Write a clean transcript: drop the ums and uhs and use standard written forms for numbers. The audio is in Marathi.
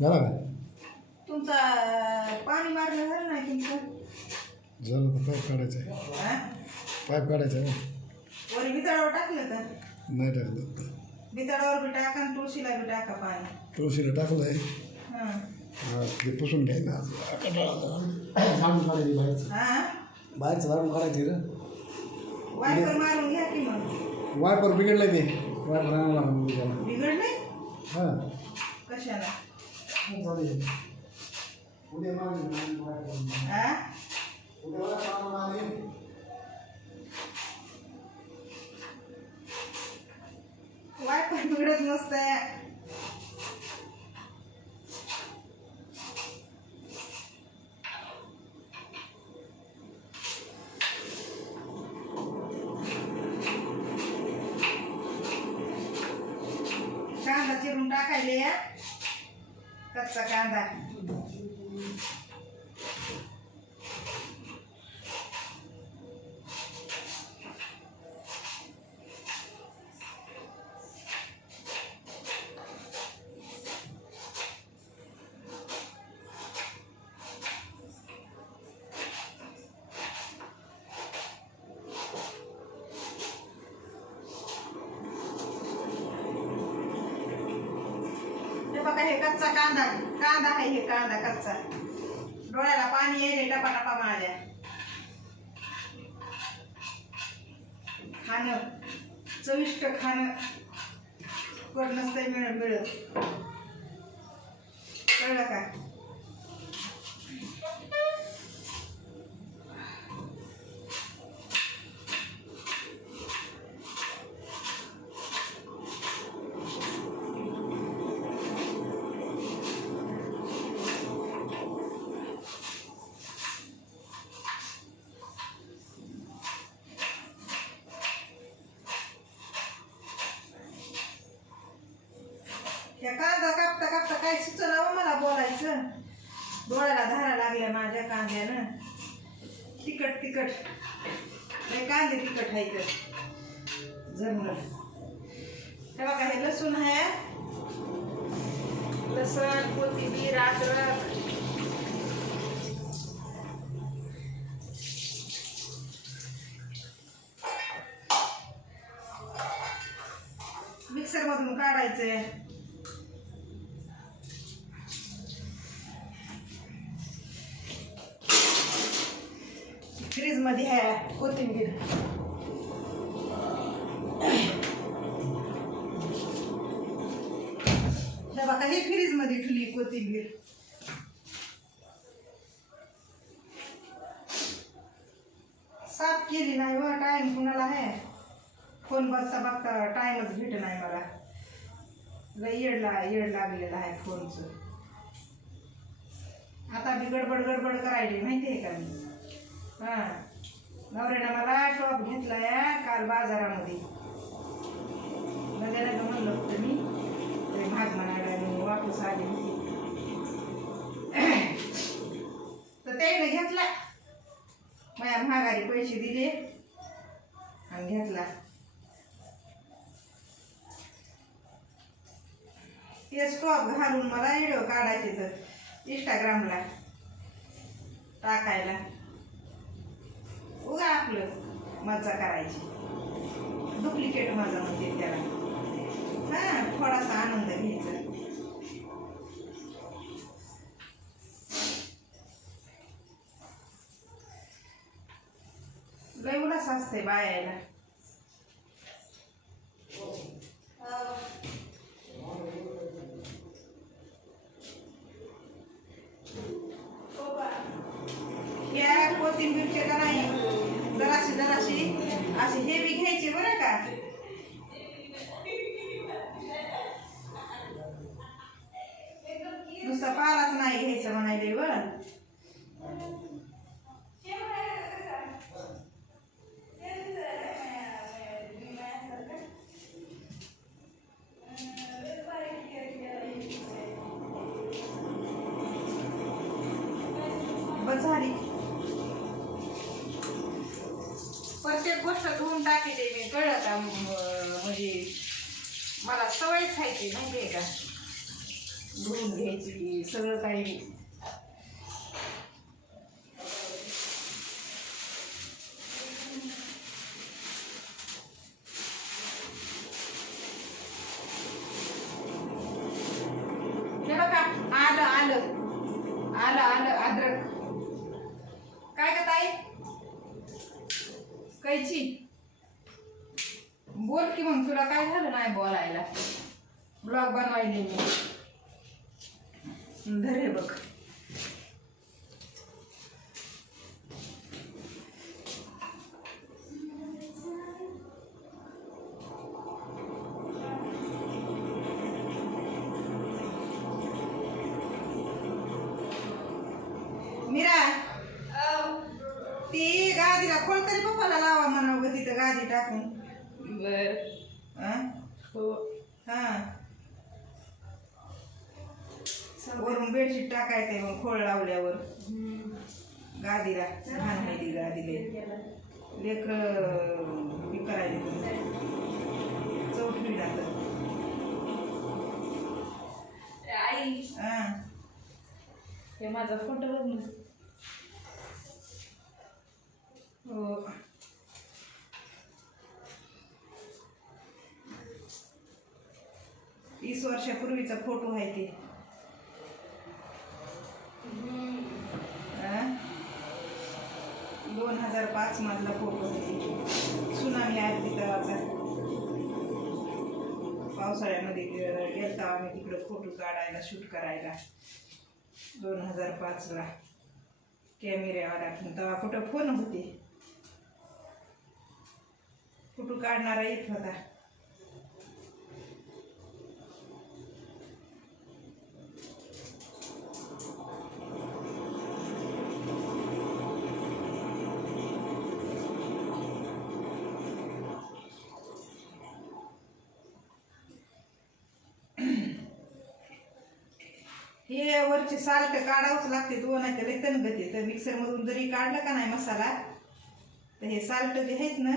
झाला का? तुमचा पाणी मारलं झालं नाही तुमचं? झालं तर पाईप काढायचं आहे. हा? पाईप काढायचं आहे. वरी बिताडावर टाकलं का? नाही टाकलं. बिताडावर बी टाका आणि तुळशीला बी टाका पाणी. तुळशीला टाकलं आहे. हां हा ते पुसून घ्याय ना. झाडून काढायची बाहेरचं. हां बाहेरचं झाडून काढायची रे. वायपर मारून घ्या की मग. वायपर बिघडलं ते. वायपर आणावं लागलं बिघडलं. बिघडले? हां कशाला? उद्या मागेल. हा? उद्या मागेल. वायपर बिघडत नसतंय. कांदा चिरून टाकायले या. कच्चा कांदा. बघा हे कच्चा कांदा कांदा आहे. हे कांदा कच्चा. डोळ्याला पाणी येईल टपाटपा माझ्या. खाणं चविष्ट खाणं कोण नसतंय मिळत. कळलं का? या कांदा कापता कापता काही सुचनावं मला बोलायचं. डोळ्याला धारा लागल्या माझ्या कांद्यानं. तिखट तिखट हे कांदे तिखट आहे तर जमलं. हे बघा हे लसूण आहे. लसण कोथिंबीर अद्रक मिक्सर मधून काढायचंय. फ्रीज मध्ये आहे कोथिंबीर. बघा हे फ्रीज मध्ये ठेवली कोथिंबीर. साफ केली नाही व टाइम कुणाला आहे. फोन बघता बघता टाइमच भेट नाही मला. लय येड लागलेला आहे फोनचं. आता मी गडबड करायली माहितीये का मी. हा नवऱ्यानं मला टॉप घेतलाय काल बाजारामध्ये. नंतर म्हणलं होतं मी तरी महाग म्हणायला मी वापस आली होती. तर त्याने घेतला. माझ्या महागारी पैसे दिले आणि घेतला. ते स्टॉप घालून मला व्हिडिओ काढायचे तर इंस्टाग्रामला टाकायला. उगा आपलं मजा करायची. डुप्लिकेट मजा म्हणते त्याला. हा थोडासा आनंद घ्यायचा. लय उलास असते बायाला. या कोथिंबीरचे का नाही जराशी असे हेवी घ्यायचे बरं का. नुसता पालाच नाही घ्यायचं म्हणायले बरं. झाली प्रत्येक गोष्ट धुवून टाकीते मी. कळलं का? म्हणजे मला सवयच आहे ती माहिती आहे का. धुवून घ्यायची सगळं काही. हे बघा आलं आलं आलं आलं अद्रक. काय का ताई कैची बोल की मग, तुला काय झालं नाही बोलायला? ब्लॉग बनवायले मी. धरे बघ. मीरा ती गादीला खोल तरी पप्पाला लावा म्हणावं ग तिथं गादी टाकून. बर हो हा. वरून बेडशीट टाकायचंय मग खोळ लावल्यावर गादीला. छान आहे ती गादीला. लेकर हे करायला चौथी टाकत. आई हा हे माझा फोटो बघ ना. हो 30 वर्षापूर्वीचा फोटो आहे ते. 2005 मधला फोटो आहे. सुनामी आली तेव्हाचा. पावसाळ्यामध्ये गेलता आम्ही तिकडे फोटो काढायला शूट करायला 2005 ला. कॅमेऱ्यावाला तेव्हा कुठं फोन होते. फोटो काढणारा येत होता. हे वरचे साल्ट काढावंच लागते. तो नाही तर तणगत येतं. मिक्सरमधून जरी काढलं का नाही मसाला तर हे साल्ट जे आहेत ना